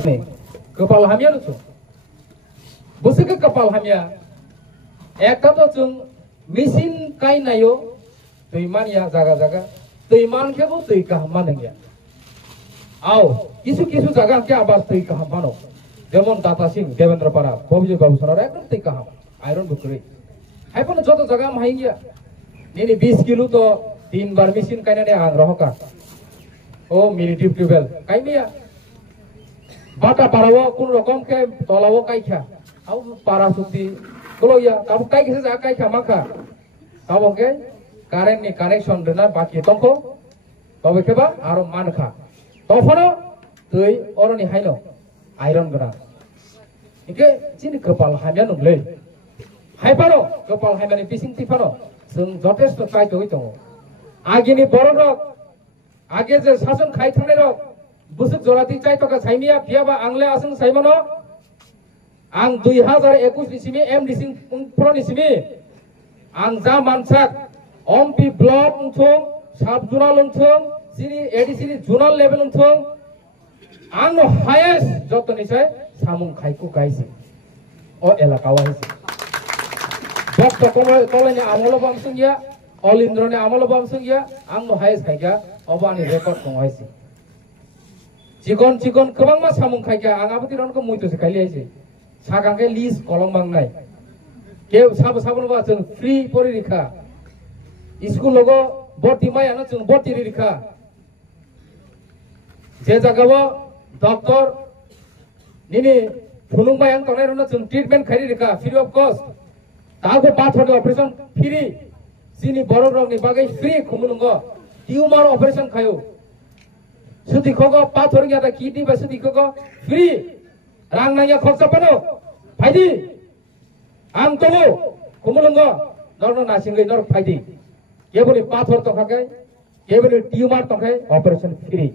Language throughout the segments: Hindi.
kepal hamia nusu busi ke kepal hamia ekta to chung mesin kai nayo tuiman ya jaga tuiman ke bo tui ka manengya aw kisu jaga ke abar tui ka mano jemon Tata Singh Devendra Para Bobji Babu Sonar ekdom tui ka iron bukri hai pun joto jaga mahingya nini 20 kilo to 3 bar mesin kai na ne ang rohoka o military tubel kai mia bata parawo kun rokom ke tolawo kai kha au para suti kolo ya kabu kai kise ja kai kha maka kabu ke current ni connection dena baki tongko tobe ke ba aro man kha tofono tui oro ni haino iron gana ike chini kepal hamya nungle hai paro kepal hamya ni bising ti paro sung jotesto try toi tongo agi ni borok age je শাসন খাই থানে rock busuk jorati chai toka saimia biaba angle asung saimono ang 2021 nisimi m dising pro nisimi ang ja mansak ompi block unthong sub zonal unthong sini adc ni zonal level unthong ang no highest joto nisai samung khaiku kaisi o elaka wahisi bok tokomo kolenya amolo bamsung ya olindrone amolo bamsung ya ang no highest khaika obani record konghaisi Cikon kebang mas samung kaya angapa tidak orang muitu sekali aja. Sagang ke list kolong bangnai. Ke sabu nuba ceng free pori rika. School logo bot timai anu ceng bot tiri rika. Je jagawa doktor nini punung bayang tonai rona ceng treatment kari rika free of cost. Tahu pathor operation free. Sini borok rong ni bagai free kumununggo. Tumor operation kayu. Suti kogo pathor nya ta kidney ba suti kogo free rang nanya khoksa pano phaidi ang togo kumulungo norno nasingai nor phaidi keboni pathor to khakai keboni tumor to khai operation free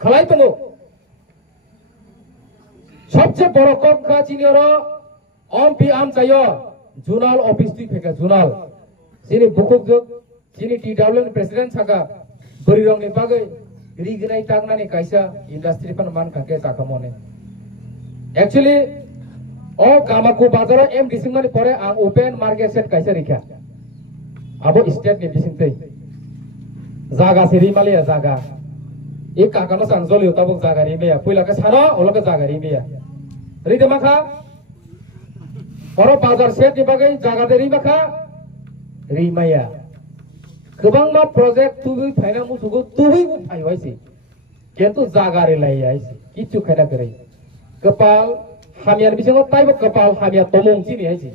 khalai tongo সবচেয়ে বড় কক্ষা চিনিয়র অম্পি আম চাইয় জোনাল অফিস তুই ফেকা জোনাল চিনি বুকুক যোগ চিনি টিডব্লিউএন প্রেসিডেন্ট থাকা বরিরংনি বাগৈ rignai tagnani kaisa industry pan man khake chakamone actually o kamaku bazar m disingmani pore ang open market set kaisa rikha abo state ni disingtei jaga siri malia jaga ek kakano sanjoli tabuk jaga rimeya puila ka sano oloka jaga rimeya ride makha oro bazar set ni bagai jaga deri makha rimaya गोबां मा प्रोजेक्ट तुबी फाइना मुसुगो तुबी बु फाइवाइसि केन्तु जागारे लाइयाइसि किछु खाना करे कपाल हामियार बिसंग ताइबो कपाल हामिया तमुं सिनि आइसि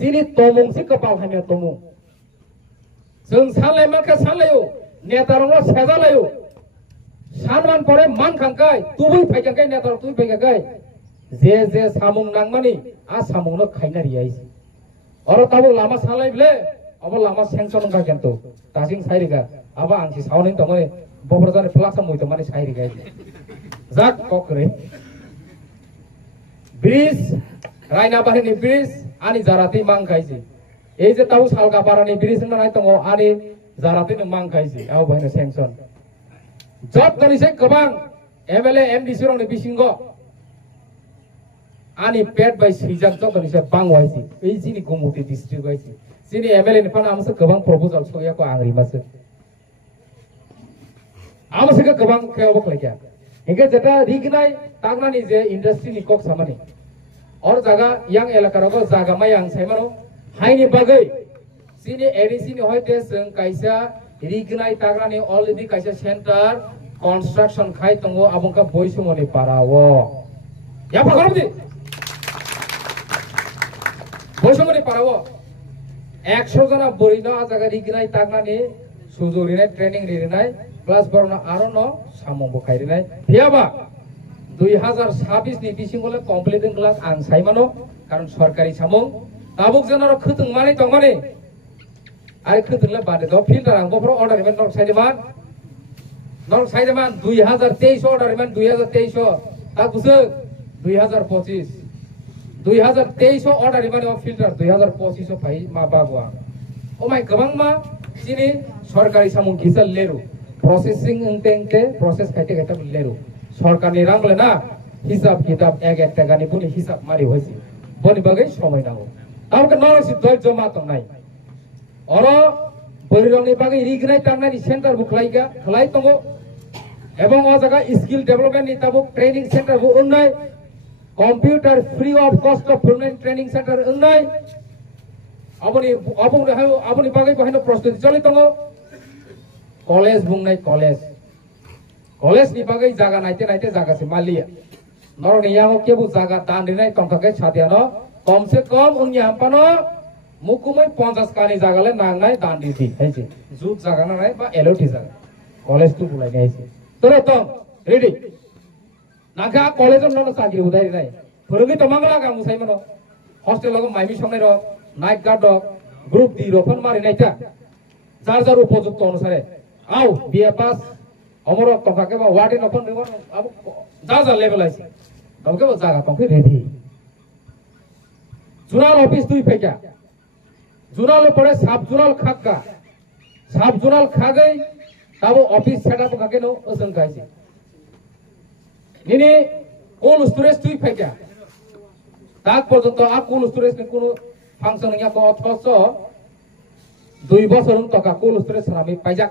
सिनि तमुं सि कपाल हामिया तमुं जों सानलाय माखा सानलायो नेतारंग सेजालायो सानमान परे मान खांकाय तुबी फाइखांकाय नेतार तुबी फाइखांकाय जे सामुं नांगमानि आ सामुंनो खाइना रियाइसि अरो ताबो लामा सानलायब्ले अब लामा सेंसन का केंतु तासिं साइरिगा अब आंसि सावनिं तमय बबरजाने प्लासा मुइ तमाने साइरिगा जाक ककरे ब्रिज रायना बारिनि ब्रिज आनि जाराति मांगाइसि ए जे ताउ सालगा बारानि ब्रिज नाय तंगो आनि जाराति न मांगाइसि आव बायनो सेंसन जब तनिसे गोबां एमएलए एमडीसी रंनि बिसिंगो आनि पेट बाय सिजाक जब तनिसे बांगवाइसि ए जिनि गुमुति district गाइसि sini MLA ni pan amse kebang proposal soya ko angri mas amse ke kebang ke obok lagi hingga jeta rignai tagna ni je industry ni kok samani or jaga yang elakar ko jaga ma yang saimano haini bagai sini ADC ni hoite seng kaisa rignai tagna ni already kaisa center construction khai tongo abongka boisumoni parawo ya pa korobdi boisumoni parawo 100 जना बरिना जागा रिगनाय तागनानि सुजुरिनाय ट्रेनिंग रिनाय प्लास बरना आरोनो सामं बखायरिनाय बियाबा 2026 नि बिसिंगले कमप्लिटिंग क्लास आं साइमानो कारण सरकारि सामं ताबुक जनार खतुं माने तंगाने आरो खतुंले बादे द फिल्टार आं बफ्रो अर्डार इमेन नर साइदेमान 2023 order इमेन 2023 ताबुसो 2025 2023 order imani filter 2025 pai ma bagwa o mai gabang ma sini sarkari samung kisal leru processing engtengte process kaite kaita leru sarkar ni rangle na हिसाब किताब एक टाकानि बुनि हिसाब मारि होइसि बनि बागै समय नांगौ आमके नरसि धैर्य मा तंनाय अरो बरिरंनि बागै रिगनाय तांनायनि सेन्टार बु खलाय तंगो एवं ओ जागा स्किल डेभलपमेन्ट नि ताबु ट्रेनिंग सेन्टर बु उन्नाय computer free of cost of permanent training centre उन्नाय अपनी बागै बहायनो प्रस्तुति चलि तंगो कॉलेज बुंनाय कॉलेज नि बागै जागा नायते जागा से मालिया नरनि यांगो केबु जागा दान दिनाय तंखाके साथियानो कम से कम उन्नि हामपानो मुकुमै 50 कानि जागाले नांनाय दान दिसि हैसि जुट जागा नाय बा एलओटी जागा कॉलेज तु बुलाय हैसि तर तम रेडी नागा कॉलेज न सागिरि उदाय नाय फोरोंगि तमांगला गा मुसाय मनो हॉस्टेल लग माइमि संनाय र नाइट गार्ड ग्रुप डी रफन मारि नायता जार उपयुक्त अनुसारे आउ बीए पास अमर तंखाके बा वार्डे नफन रिवन अब जार लेवल आइसि तमके बा जागा तंखे रेडी जुनाल ऑफिस दुई फेका जुनाल पड़े साब जुनाल खागै ताबो ऑफिस सेटअप खाके नो असं काइसि निने कोल स्टोरेज तुई फेका ताक पर्यंत आ कोल स्टोरेज नि कोनो फांक्शन या को अथस 2 বছর तका कोल स्टोरेज सामी पाइजाक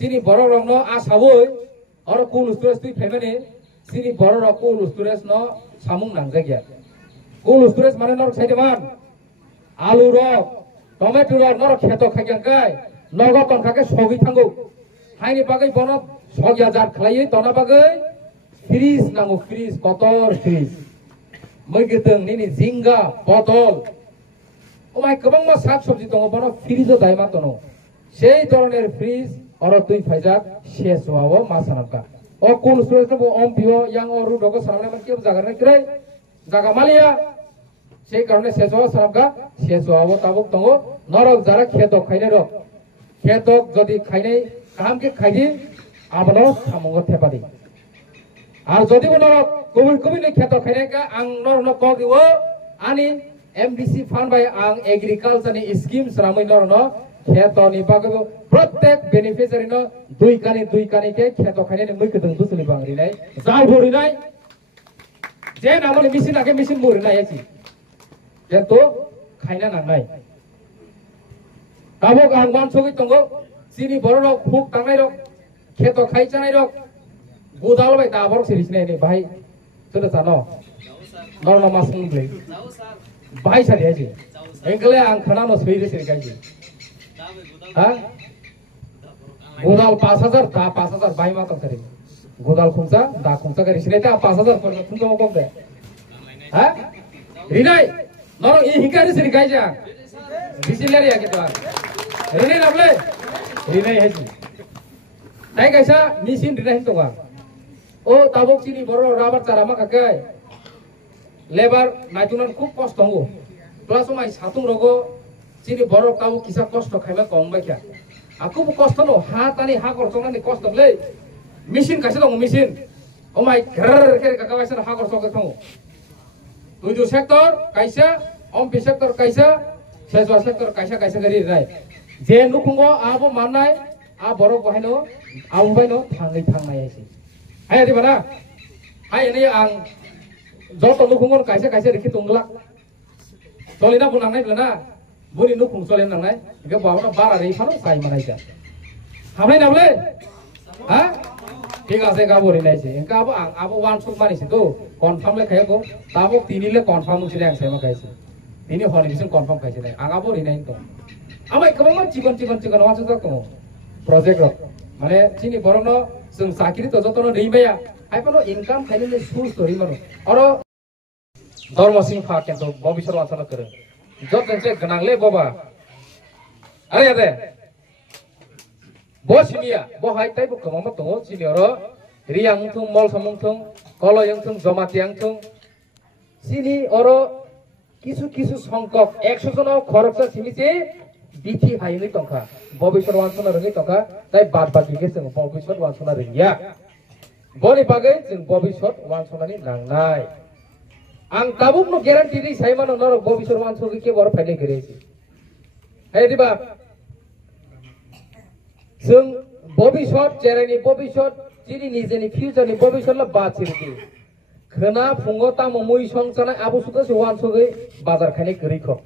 सिनि बरो रंग न आ सावै और कोल स्टोरेज तुई फेमेने सिनि बरो र कोल स्टोरेज न सामुं नांजागिया कोल स्टोरेज माने न साइदमान आलु रक टमेटो रक न खेतो खायगांगाय नगद तनखाके सगि थांगौ हाइनि बागै बन 6000 खलायै तना बागै फ्रिज नांगौ फ्रिज कतर फ्रिज मैगेतों निनि जिंगा पटल ओमाय गोबां मा साग सब्जी दङ बन फ्रिजो दायमा तनो সেই ধরনের ফ্রিজ और তুই ফাইজাক শেষ হওয়া মাসানাকা ও কোল স্টোরেজ নো অম্পিও ইয়াং অরু ডগো সামনে মান কেব জায়গা নাই ক্রে জায়গা মালিয়া সেই কারণে শেষ হওয়া সানাকা শেষ হওয়া তাবুক দङ নরক যারা খেত খাইনে রক খেত যদি খাইনে কামকে খাইদি আবনো সামঙ্গ থেপাদি আর যদি নরক কবি নে খেত খাইনে কা আং নরন ক দিও আনি एमडीसी फान्ड बाय आं एग्रीकल्चर नि स्कीम सरामै नरन खेतनि बागै प्रत्येक बेनिफिशियरी न दुई कानि के खेत खाइने नि मैखदों दुसुलि बांग्रिनाय जाल भरिनाय जे नामनि मेसिन आके मेसिन भरिनाय आछि केतो खाइना नांनाय ताबो आं वानसगै तंगो सिनि बरन फुक तांनाय रक खेत खाइजानाय रक गोदाल बाय दाबर सिरिसनाय नि भाई सोदो जानो नरन मासुं ब्ले भाई सारी है जी एंगले आं खाना न सही से गाइजी हां गोदाल 5000 दा 5000 भाई मा करे गोदाल खुंसा दा खुंसा करे सिने ता 5000 पर खुंसा को दे हां रिनाय नरो ई हिकारी से गाइजा बिसिलेरी आके तो रिनाय नबले रिनाय है जी ताई कैसा मिसिन रिनाय तो गा ओ ताबक सिनी बरो राबर चारा मा काके लेबर नाइटुनन खूब कष्ट हो प्लस माइ सातुं रगो सिनि बर काबो किसा कष्ट खाइबा कम बाख्या आखुब कष्ट नो हा तानि हा करसंनानि कष्ट ले मेसिन कासे दङ मेसिन ओ माइ घर खेर काका बाइसन हा करसंग थाङो दुइदु सेक्टर काइसा अम्पि सेक्टर काइसा सेजवा सेक्टर काइसा गरि राय जे नुखुंगो आबो माननाय आ बर बहायनो आउबायनो थांनाय आइसि हाय दिबाना हाय नै आं जत नुखुंगन काइसा रिखि तंगला चलिना बुनांनाय ब्लेना बुनि नुखुं चलिन नांनाय इखो बावना बारा रै फानो साइ मानायजा हामनाय नाबले हा ठीक আছে गाबो रिनायसे एंका आबो वान सुक मानिसे तो कन्फार्म ले खायको ताबो तिनिले कन्फार्म मुसिरे आं साइमा खायसे तिनि हनि बिसं कन्फार्म खायसे नाय आगाबो रिनाय तो आमाय गोबां चिकन वासो जाको प्रोजेक्ट र माने चिनि बरनो जों साकिरि तो जतनो दैबाया आइफानो इनकाम खाइने सोर्स धरि मानो अरो धर्म सिंह फा केन्तो भविष्य वाचन करे जत जनसे गनांगले बाबा अरे यादे बसिनिया बहाय टाइप कमामा दङ सिनियर रियां थुं मल सामुं थुं कलयं थुं जमातियां थुं सिनि अरो किसु संख्यक 100 जन खरकसा सिमिसे बिथि हायनि टंका भविष्य वाचन रङै टंका ताइ बाद बाकी जों भविष्य वाचन रङिया बनि बागै जों भविष्य वाचननि नांनाय आं ताबुक नो ग्यारान्टी दै साइमानो नर भविष्य वाचन के बर फाइनाय करेछि हे दिबा जों भविष्य जेरानि भविष्य जिनि निजेनि फ्यूचरनि भविष्य ल बाचिरदि khana phungo tamo mui song chana abu suta se wan soge bazar khane gri kho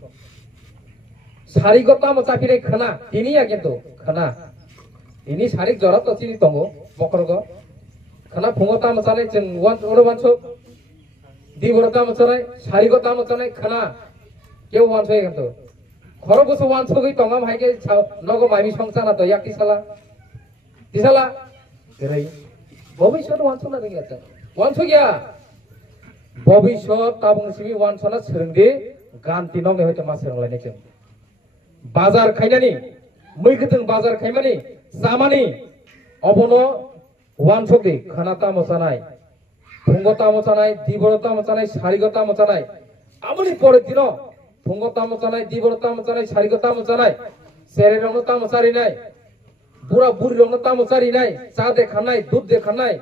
sari go tamo chapire khana tini ya kintu khana ini sari jora to chini tongo bokor go khana phungo tamo chale jeng wan oro wan so di boro tamo chale sari go tamo chale khana ke wan soge kintu khoro busu wan soge tongam haike nogo mami song chana to yak tisala gri bobishot wan sona ringa cha wan sogya bobishot tabung sibi wan sona serengde ganti nong hoyto ma serenglai chen bazar khainani muiketeng bazar khaimani samani obono wan sogde khanata mosanai phungota mosanai diborota mosanai sarigota mosanai amoni pore dino phungota mosanai diborota mosanai sarigota mosanai sere rongota mosari nai बुरा बुरी रंग तामो चारी नाय चा दे खानाय दूध दे खानाय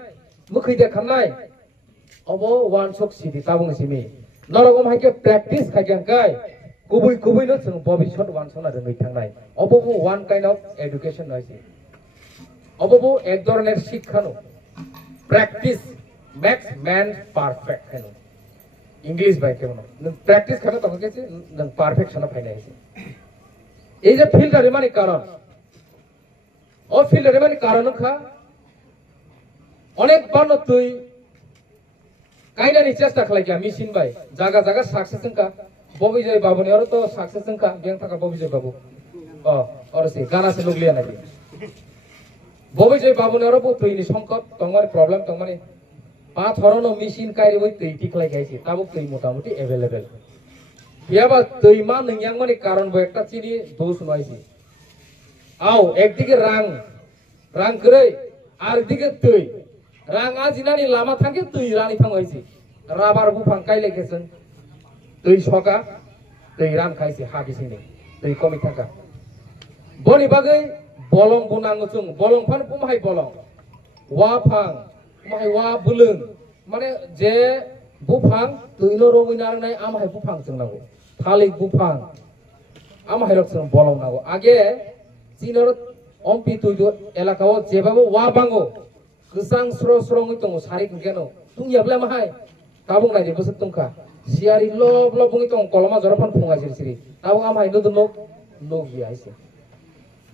मुखै दे खानाय अबो wan sok sidi tabung simi नरगम हाइके practice खायजंकाय गुबै न जों भबिष्यत wan sona रोङै थांनाय अबो one kind of education नयसि अबो एक धरনের শিক্ষানো practice makes man perfect खानो इंग्लिश बाय केनो नों practice खानो तंगेसे नों perfection फाइनाय এই যে ফিল্টারে মানে কারণ অফিলের মানে কারণ খা অনেক বান তুই কাইনানি চেষ্টা খালাইকা মেশিন বাই জায়গা জায়গা সাকসেস কা ববিজয় বাবুনি আর তো সাকসেস কা ব্যাংক থাকা ববিজয় বাবু আর সে গানা সে লোক লিয়া নাকি ববিজয় বাবুনি আর তুইনি সংকট তোমার প্রবলেম তোমার পা ধরনো মেশিন কাইরে ওই তুই টিকলাই গাইছি তাবো তুই মোটামুটি अवेलेबल ইয়াবা তুই মা নংয়াং মানে কারণ বই একটা চিনি দোষ নয়ছি আও একদিকে রাং করে আর দিকে তুই রাং আজিনানি লামা থাকে তুই রানি থাং হইছি রাবার বুফাং কাইলে গেছেন তুই সকা তুই রান খাইছি হাবিছিনি তুই কমি থাকা বনি বাগৈ বলং বুনাঙ্গ চুং বলং ফান পুমাই বলং ওয়া ফাং পুমাই ওয়া বুলুং মানে যে বুফাং তুইনো রমিনার নাই আমাই বুফাং চুং নাগো থালিক বুফাং আমাই রক চুং বলং নাগো আগে চিনর অম্পি তুই এলাকাও যেভাবে ওয়া বাঙ্গো গোসাং স্র স্রঙै दङ सारि केनो तुंगियाब्ला माहाय ताबुं नायदे बसत तुंखा सियारि लब लब बुङै दङ कलमा जरफान फुङा सिरि ताबुं आमाय नुदु नो गिया इसे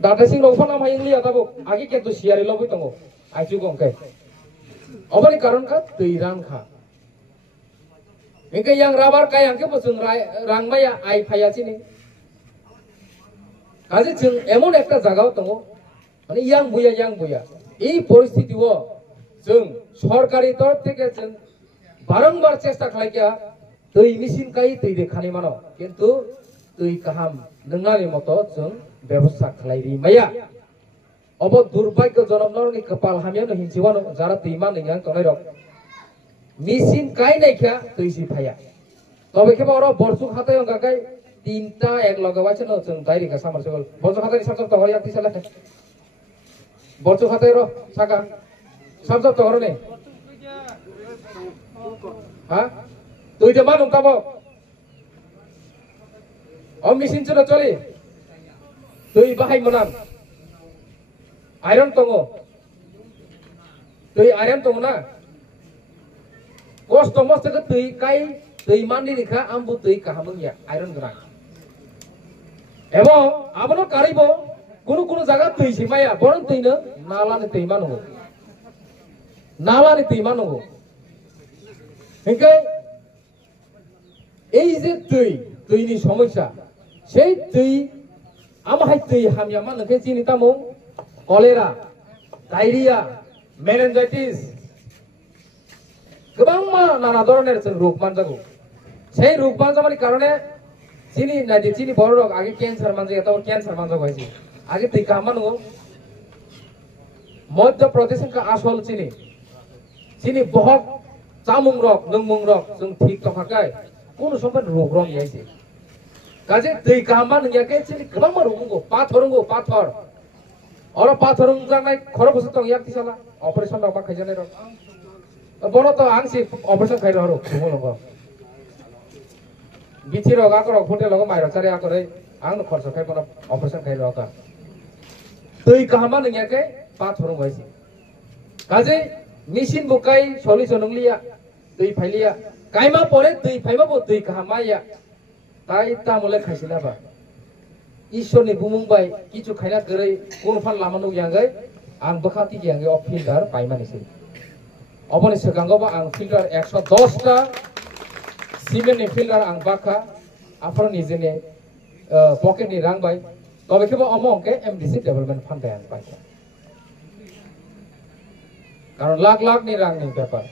दादा सिं रफान आमाय इंलिया ताबुं आगे केतु सियारि लबै दङ आइजु गंके अबनि कारण का दैरान खा इंके yang rabar kayang ke बसुं रांमाया आइ फाया सिनि কাজে जों এমন একটা জায়গাও দङ মানে yang buya এই পরিস্থিতিও जों সরকারি তরফ থেকে जों বারংবার চেষ্টা খালাইকা दै মেশিন কাই दै দেখানি মানো কিন্তু दै কাহাम नोंनानि মতো जों ব্যবস্থা খালাইরি মায়া অব দুর্ভাগ্যজনক নরনি কপাল হামিয়ানো হিনচিওয়ানো যারা दैमा नोंयां তনাই রক মেশিন কাই নাইখা दैसि ফায়া তবে কেবা ওরা বর্ষুক হাতে গাগাই তিনটা এক লগাবাছে ন जों ডাইরেক্ট সামার সকল বর্ষুক হাতে সামসব তো হরিয়া তিসালা বর্ষুক হাতে র সাকা সামসব তো হরনে হ্যাঁ তুই যে মানুম কাবো অ মেশিন চলে চলে তুই বাহাই মনাম আয়রন তঙ্গ তুই আয়রন তঙ্গ না কষ্ট মস্ত তুই কাই তুই মানি রেখা আমবু তুই কাহামুনিয়া আয়রন গ্রা এবং আবনো কারিব কোনো কোনো জায়গা তুই সিমায়া বরং তুই না নালানি তুই মানগো নালানি তুই মানগো এই যে তুইনি সমস্যা সেই তুই আমাহাই তুই হামিয়া মানকে চিনি তামো কলেরা ডায়রিয়া মেনিনজাইটিস गोबां नाना धरনের রোগ মানজাগো সেই রোগ মানজামানি কারণে চিনি নাইদি চিনি বড় রোগ আগে ক্যান্সার মানজাগো তারপর ক্যান্সার মানজাগো হইছে আগে তুই কামানো মধ্য প্রদেশ का আসল চিনি বহুত চামুং রক নংমুং রক जों ঠিক তখাকাय কোন সময় রোগ রং ইয়াইছে কাজে তুই কামান ইয়াকে চিনি गोबां রোগঙ্গো পাথর অর পাথরং জানাই খরব বসত ইয়াতি সালা অপারেশন রবা খাইজানে রক বড় তো আংসি অপারেশন খাই রহ ঘুমলঙ্গ বিচি রগ আকর ফুটে লগ মাইর চারে আকরে আং খরচ খাই বড় অপারেশন খাই রকা তুই কামান ইয়াকে পাথরং হইছে কাজে মেশিন বুকাই সলিউশন নংলিয়া tui phailia kaima pore tui phaima bo tui kahamaya tai tamole khaisina ba ishorni bumung bai kichu khaina gărei kunfan lamanu yangai ang bakhati yangai of filter paimani se oboni segango ba ang filter 110 ta cement ni filter ang bakha afro nijene pocket ni rang bai tobe kebo among ke MDC development fund yan pai karon lakh lakh ni rang ni ব্যাপার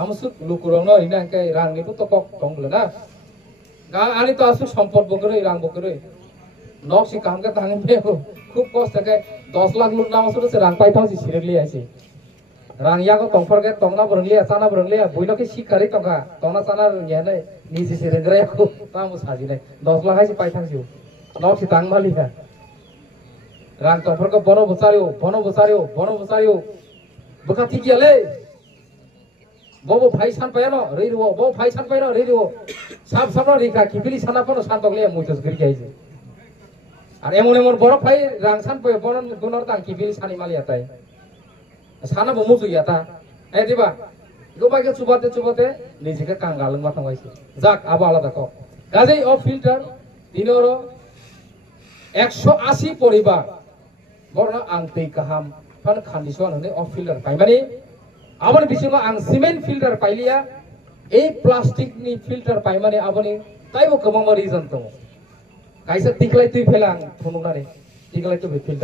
আমসুক লুকুরনো ইনা কে rang ni তো cock tonglo na ga ani to asu সম্পদ বকরে rang বকরে nok si kam ka tang pe খুব কষ্ট থাকে 10 লাখ লুক নাম আসলে rang pai thau si sireli aisi rang ya ko tongfor ke tongna brengli sana brengli buino ke sikari tongka tongna sana ya ne ni si sirengre ko tamu saji ne 10 lakh aisi pai thang siu nok si tang mali ka rang tongfor ko bono bosario buka tikia le bobo phai san payano reiru bobo phai san payano reiru sab sabno rika kipili sana pono san togle muitos gri gaise আর এমন এমন বড় ভাই রাংসান পয় বনন গুনর তাং কিবিল সানি মালি আতাই সানা বমু জুইয়াতা এই দিবা গোবাইকে চুবাতে নিজেকে কাঙ্গালং মাথা হইছে যাক আবা আলাদা ক কাজেই অফ ফিল্টার দিনর 180 পরিবার বড় আংতেই কাহাম ফান খান্ডিসন হনে অফ ফিল্টার পাইমানি আবনি বিসিমা আং সিমেন্ট ফিল্টার পাইলিয়া এই প্লাস্টিক নি ফিল্টার পাইমানি আবনি তাইবো কমাম রিজন তো kaisa tiklai tui phelang thunung nare tiklai tu filter